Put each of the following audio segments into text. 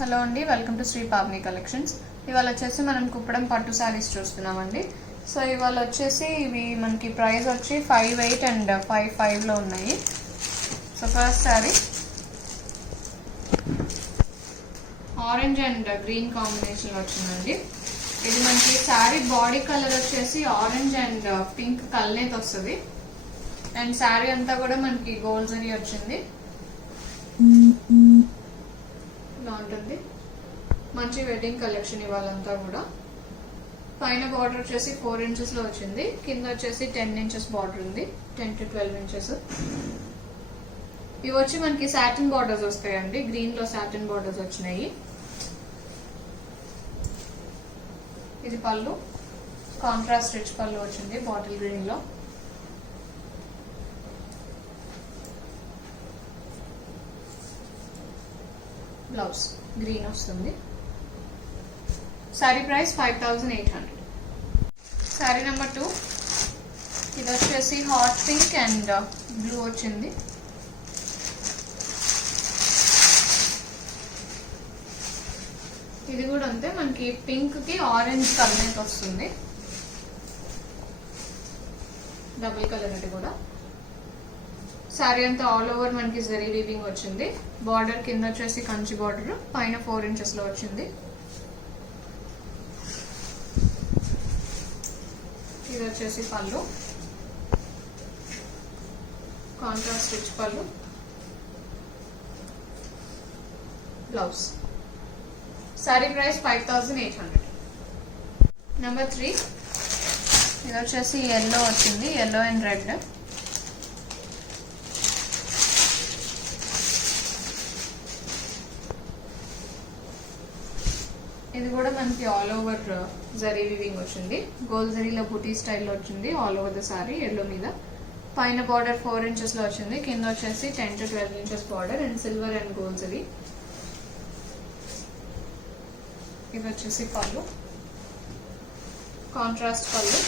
హలో అండి, welcome to Shri Pavani collections. ఇవాళ వచ్చేసి మనం కుప్పడం పట్టు శారీస్ చూస్తున్నామండి. సో ఇవాళ వచ్చేసి ఇవి మనకి ప్రైస్ వచ్చి 58 అండ్ 55లో ఉన్నాయి. So first sari orange and green కాంబినేషన్లో వచ్చిందండి. ఇది మనకి శారీ బాడీ కలర్ వచ్చేసి ఆరెంజ్ అండ్ పింక్ కలనేది వస్తుంది. అండ్ శారీ అంతా కూడా మనకి గోల్డ్ జరీ వచ్చింది. ఉంటుంది మంచి వెడ్డింగ్ కలెక్షన్ ఇవాళంతా కూడా. పైన బార్డర్ వచ్చేసి 4 inches లో వచ్చింది, కింద వచ్చేసి 10 inches బార్డర్ ఉంది, 10 to 12 inches. ఇవి వచ్చి మనకి సాటిన్ బార్డర్స్ వస్తాయండి, గ్రీన్ లో సాటిన్ బార్డర్స్ వచ్చినాయి. ఇది పళ్ళు, కాంట్రాస్ట్ రిచ్ పళ్ళు వచ్చింది బాటిల్ గ్రీన్ లో. బ్లౌజ్ గ్రీన్ వస్తుంది. శారీ ప్రైస్ 5800. శారీ నెంబర్ 2 ఇది వచ్చేసి హాట్ పింక్ అండ్ బ్లూ వచ్చింది. ఇది కూడా అంతే, మనకి పింక్ కి ఆరెంజ్ కలర్ వస్తుంది, డబుల్ కలర్ అది కూడా. శారీ అంతా ఆల్ ఓవర్ మనకి జరీ వీవింగ్ వచ్చింది. బార్డర్ కింద వచ్చేసి కంచి బార్డర్, పైన 4 inches లో వచ్చింది. ఇది వచ్చేసి పళ్ళు, కాంట్రాస్ట్ రిచ్ పళ్ళు, బ్లౌజ్. శారీ ప్రైస్ 5800. నెంబర్ 3 ఇది వచ్చేసి ఎల్లో వచ్చింది, ఎల్లో అండ్ రెడ్. ఇది కూడా మనకి ఆల్ ఓవర్ జరీ వీవింగ్ వచ్చింది, గోల్డ్ జరీలో బుటీ స్టైల్లో వచ్చింది all over the sorry yellow మీద. పైన బార్డర్ 4 inches లో వచ్చింది, కింద వచ్చేసి 10 to 12 inches border and silver and gold zari. ఇది వచ్చేసి పళ్ళు, కాంట్రాస్ట్ పళ్ళు,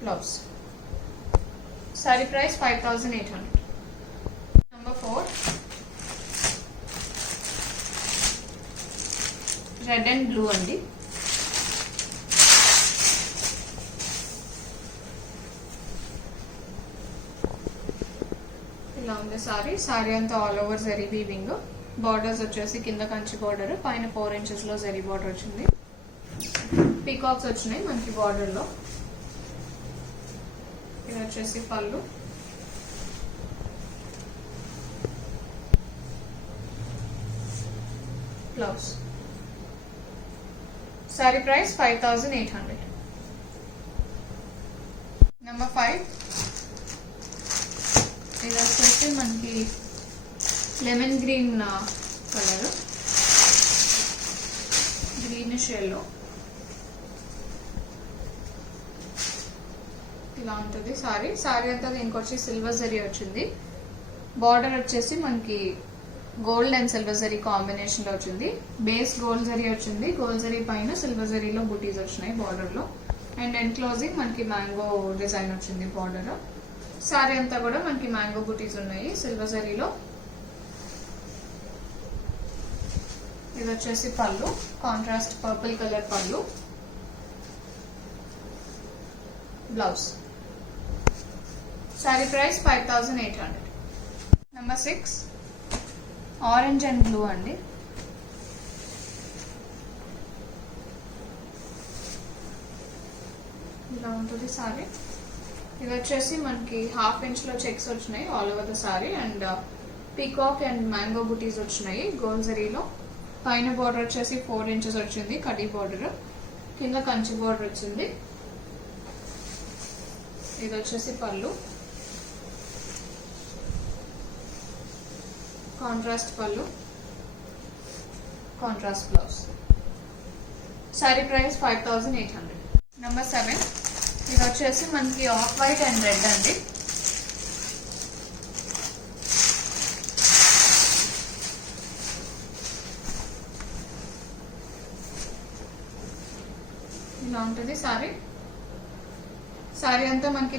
బ్లౌజ్. Sorry price 5800. నెంబర్ 4 రెడ్ అండ్ బ్లూ అండి. ఇలా ఉంది సారీ. సారీ అంతా all over zari weaving. Borders వచ్చేసి కింద కంచి బార్డర్, పైన 4 inches లో జరీ బార్డర్ వచ్చింది. పీకాక్స్ వచ్చినాయి మనకి బార్డర్ లో. ఇది వచ్చేసి పళ్ళు, బ్లౌజ్. Sorry price 5800. నెంబర్ 5 ఇది వచ్చేసి మనకి lemon green colour, greenish yellow. ఇలా ఉంటుంది సారీ. సారీ అంతా దీనికి వచ్చి సిల్వర్ జరీ వచ్చింది. బార్డర్ వచ్చేసి మనకి గోల్డ్ అండ్ సిల్వర్ జరీ కాంబినేషన్ లో వచ్చింది. బేస్ గోల్డ్ జరీ వచ్చింది, గోల్డ్ జరీ పైన సిల్వర్ జరీలో బుటీస్ వచ్చినాయి బార్డర్ లో. అండ్ ఎన్క్లోజింగ్ మనకి మ్యాంగో డిజైన్ వచ్చింది బార్డర్. సారీ అంతా కూడా మనకి మ్యాంగో బుటీస్ ఉన్నాయి సిల్వర్ జరీలో. ఇది వచ్చేసి పళ్ళు, కాంట్రాస్ట్ పర్పుల్ కలర్ పళ్ళు, బ్లౌజ్. Sorry price 5800. నెంబర్ 6 ఆరెంజ్ అండ్ బ్లూ అండి. ఇలా ఉంటుంది సారీ. ఇది వచ్చేసి మనకి 1/2 inch లో చెక్స్ వచ్చినాయి all over the sorry and peacock and mango బుటీస్ వచ్చినాయి గోల్డ్ జరీలో. పైన బార్డర్ వచ్చేసి 4 inches వచ్చింది కడీ బార్డర్, కింద కంచి బార్డర్ వచ్చింది. ఇది వచ్చేసి పళ్ళు, కాంట్రాస్ట్ పళ్ళు, కాంట్రాస్ట్ బ్లౌజ్. Sorry price 5800. నెంబర్ 7 ఇది వచ్చేసి మనకి ఆఫ్ వైట్ అండ్ రెడ్ అండి. ఇలా ఉంటుంది సారీ. సారీ అంతా మనకి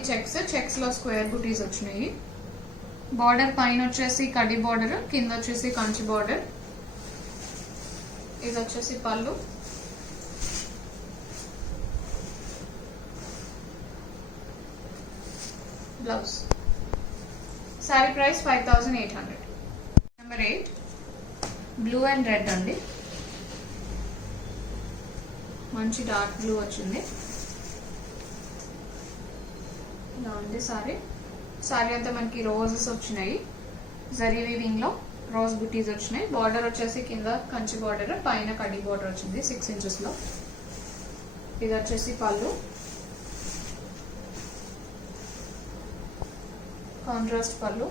చెక్స్ లో స్క్వేర్ బుటీస్ వచ్చినాయి. బార్డర్ పైన వచ్చేసి కడి బార్డర్, కింద వచ్చేసి కంచి బార్డర్. ఇది వచ్చేసి పళ్ళు. బ్లౌజ్. Sorry price 5800. నెంబర్ 8 బ్లూ అండ్ రెడ్ అండి. మంచి డార్క్ బ్లూ వచ్చింది. ఇలా ఉంది సారీ. సారీ అంతా మనకి రోజెస్ వచ్చినాయి, జరీ వీవింగ్ లో రోజ్ బుటీస్ వచ్చినాయి. బార్డర్ వచ్చేసి కింద కంచి బార్డర్, పైన కడి బార్డర్ వచ్చింది 6 ఇంచెస్ లో. ఇది వచ్చేసి పళ్ళు. కాంట్రాస్ట్ పళ్ళు.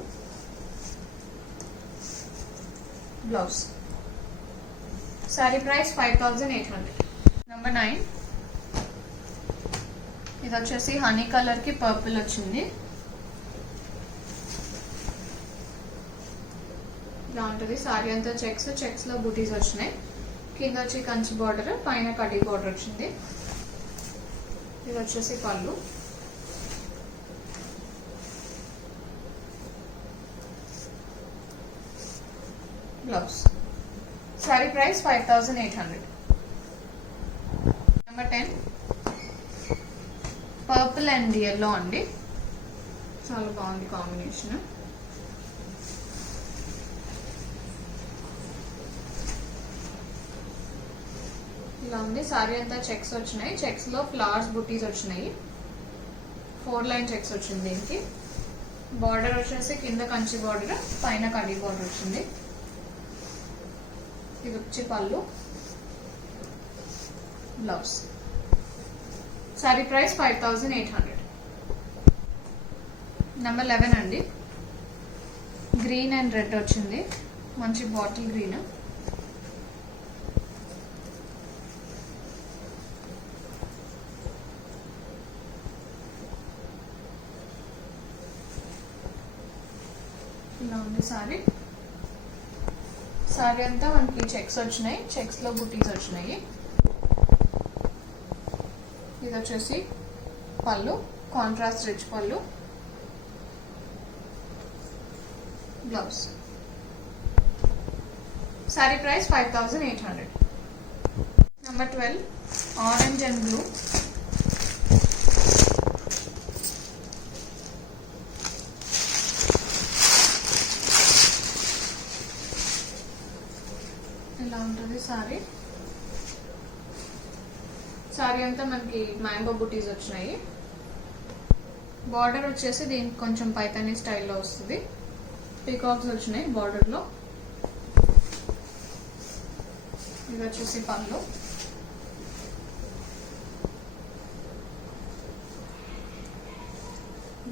బ్లౌజ్. Sorry price 5800. నెంబర్ 9 ఇది వచ్చేసి హనీ కలర్ కి పర్పుల్ వచ్చింది. ఇలా ఉంటుంది సారీ అంతా. చెక్స్ లో బూటీస్ వచ్చినాయి. కింద వచ్చి కంచి బార్డర్, పైన కడి బార్డర్ వచ్చింది. ఇది వచ్చేసి పళ్ళు. బ్లౌజ్. Sorry price 5800. నెంబర్ 10 పర్పుల్ అండ్ ఎల్లో అండి. చాలా బాగుంది కాంబినేషన్. ఇలా ఉంది సారీ అంతా. చెక్స్ వచ్చినాయి. చెక్స్ లో ఫ్లవర్స్ బుటీస్ వచ్చినాయి. 4 లైన్ చెక్స్ వచ్చింది దీనికి. బార్డర్ వచ్చేసి కింద కంచి బార్డర్, పైన కడి బార్డర్ వచ్చింది. ఇది వచ్చి పళ్ళు. బ్లౌజ్. Sorry price 5800. నెంబర్ 11 అండి. గ్రీన్ అండ్ రెడ్ వచ్చింది. మంచి బాటిల్ గ్రీన్. ఇలా ఉంది సారీ. సారీ అంతా మనకి చెక్స్ వచ్చినాయి. చెక్స్ లో బుటీస్ వచ్చినాయి. ఇది వచ్చేసి పళ్ళు, కాంట్రాస్ట్ రిచ్ పళ్ళు. బ్లౌజ్. Sorry price 5800. నెంబర్ 12 ఆరెంజ్ అండ్ బ్లూ. ఇలా ఉంటుంది సారీ. సారీ అంతా మనకి మ్యాంగో బుటీస్ వచ్చినాయి. బార్డర్ వచ్చేసి దీనికి కొంచెం పైతానీ స్టైల్లో వస్తుంది. పీకాక్స్ వచ్చినాయి బార్డర్ లో. ఇది వచ్చేసి పళ్ళు.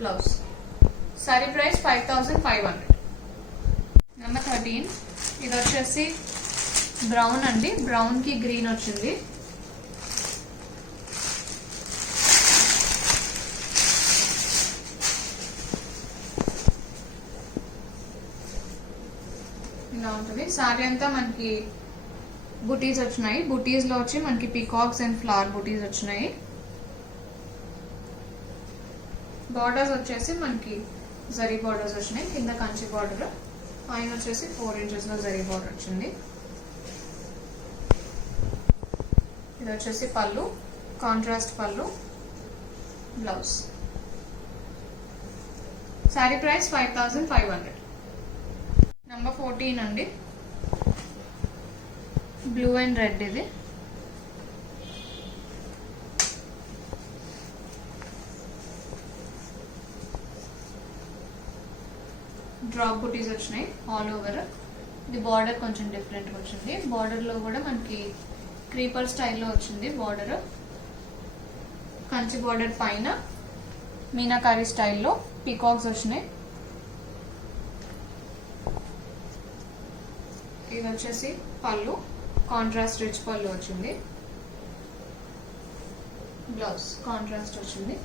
బ్లౌజ్. Sorry price 5500. నెంబర్ 13 ఇది వచ్చేసి బ్రౌన్ అండి. బ్రౌన్ కి గ్రీన్ వచ్చింది. ఇలా ఉంటుంది సారీ అంతా. మనకి బుటీస్ వచ్చినాయి. బుటీస్ లో వచ్చి మనకి పీకాక్స్ అండ్ ఫ్లవర్ బుటీస్ వచ్చినాయి. బార్డర్స్ వచ్చేసి మనకి జరీ బార్డర్స్ వచ్చినాయి. కింద కంచి బార్డర్, పైన వచ్చేసి 4 ఇంచెస్ లో జరీ బార్డర్ వచ్చింది. ఇది వచ్చేసి పళ్ళు, కాంట్రాస్ట్ పళ్ళు. బ్లౌజ్. Sorry price 5500. నెంబర్ 14 అండి. Blue and red. ఇది డ్రాప్ బుటీస్ వచ్చినాయి ఆల్ ఓవర్. ఇది బార్డర్ కొంచెం డిఫరెంట్ గా వచ్చింది. బార్డర్ లో కూడా మనకి క్రీపర్ స్టైల్లో వచ్చింది బార్డర్. కంచి బార్డర్ పైన మీనాకారి స్టైల్లో పీకాక్స్ వచ్చినాయి. ఇది వచ్చేసి పళ్ళు, కాంట్రాస్ట్ రిచ్ పళ్ళు వచ్చింది. బ్లౌజ్ కాంట్రాస్ట్ వచ్చింది.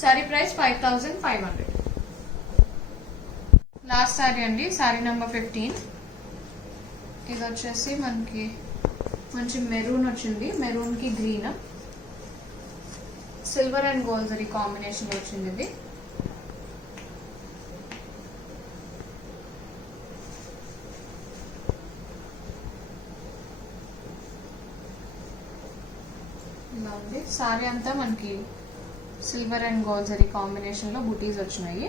Sorry price 5500. లాస్ట్ సారీ అండి. Sorry number 15. ఇది వచ్చేసి మనకి మంచి మెరూన్ వచ్చింది. మెరూన్ కి green, silver and gold zari కాంబినేషన్ వచ్చింది. ఇది ఉంది. సారీ అంతా మనకి సిల్వర్ అండ్ గోల్డ్ జరీ కాంబినేషన్ లో బుటీస్ వచ్చినాయి.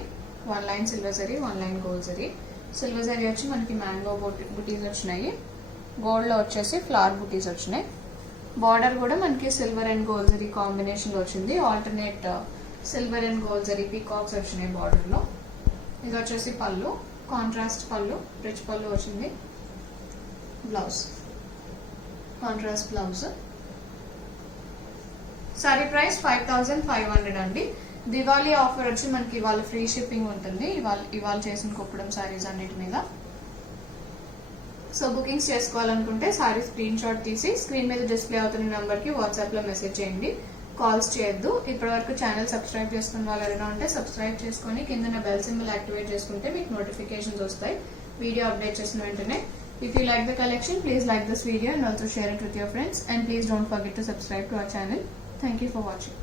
1 line silver zari, 1 line gold zari. సిల్వర్ జరీ వచ్చి మనకి మ్యాంగో బుటీస్ వచ్చినాయి. గోల్డ్ లో వచ్చేసి ఫ్లవర్ బుటీస్ వచ్చినాయి. బార్డర్ కూడా మనకి సిల్వర్ అండ్ గోల్డ్ జరీ కాంబినేషన్ లో వచ్చింది. Alternate silver and gold zari పీకాక్స్ వచ్చినాయి బార్డర్ లో. ఇది వచ్చేసి పళ్ళు, కాంట్రాస్ట్ పళ్ళు, రిచ్ పళ్ళు వచ్చింది. Blouse contrast blouse. Sorry price 5500 అండి. దివాళీ ఆఫర్ వచ్చి మనకి ఇవాళ ఫ్రీ షిప్పింగ్ ఉంటుంది ఇవాళ చేసిన కుప్పడం సారీస్ అన్నిటి మీద. సో బుకింగ్స్ చేసుకోవాలనుకుంటే సారీ స్క్రీన్ షాట్ తీసి స్క్రీన్ మీద డిస్ప్లే అవుతున్న నెంబర్ కి వాట్సాప్ లో మెసేజ్ చేయండి. కాల్స్ చేయొద్దు. ఇప్పటివరకు ఛానల్ సబ్స్క్రైబ్ చేసుకున్న వాళ్ళు ఎవరైనా ఉంటే సబ్స్క్రైబ్ చేసుకుని కింద బెల్ సింబల్ యాక్టివేట్ చేసుకుంటే మీకు నోటిఫికేషన్స్ వస్తాయి వీడియో అప్డేట్ చేసిన వెంటనే. If you like the collection, please like this video and also share it with your friends. And please don't forget to subscribe to our channel. Thank you for watching.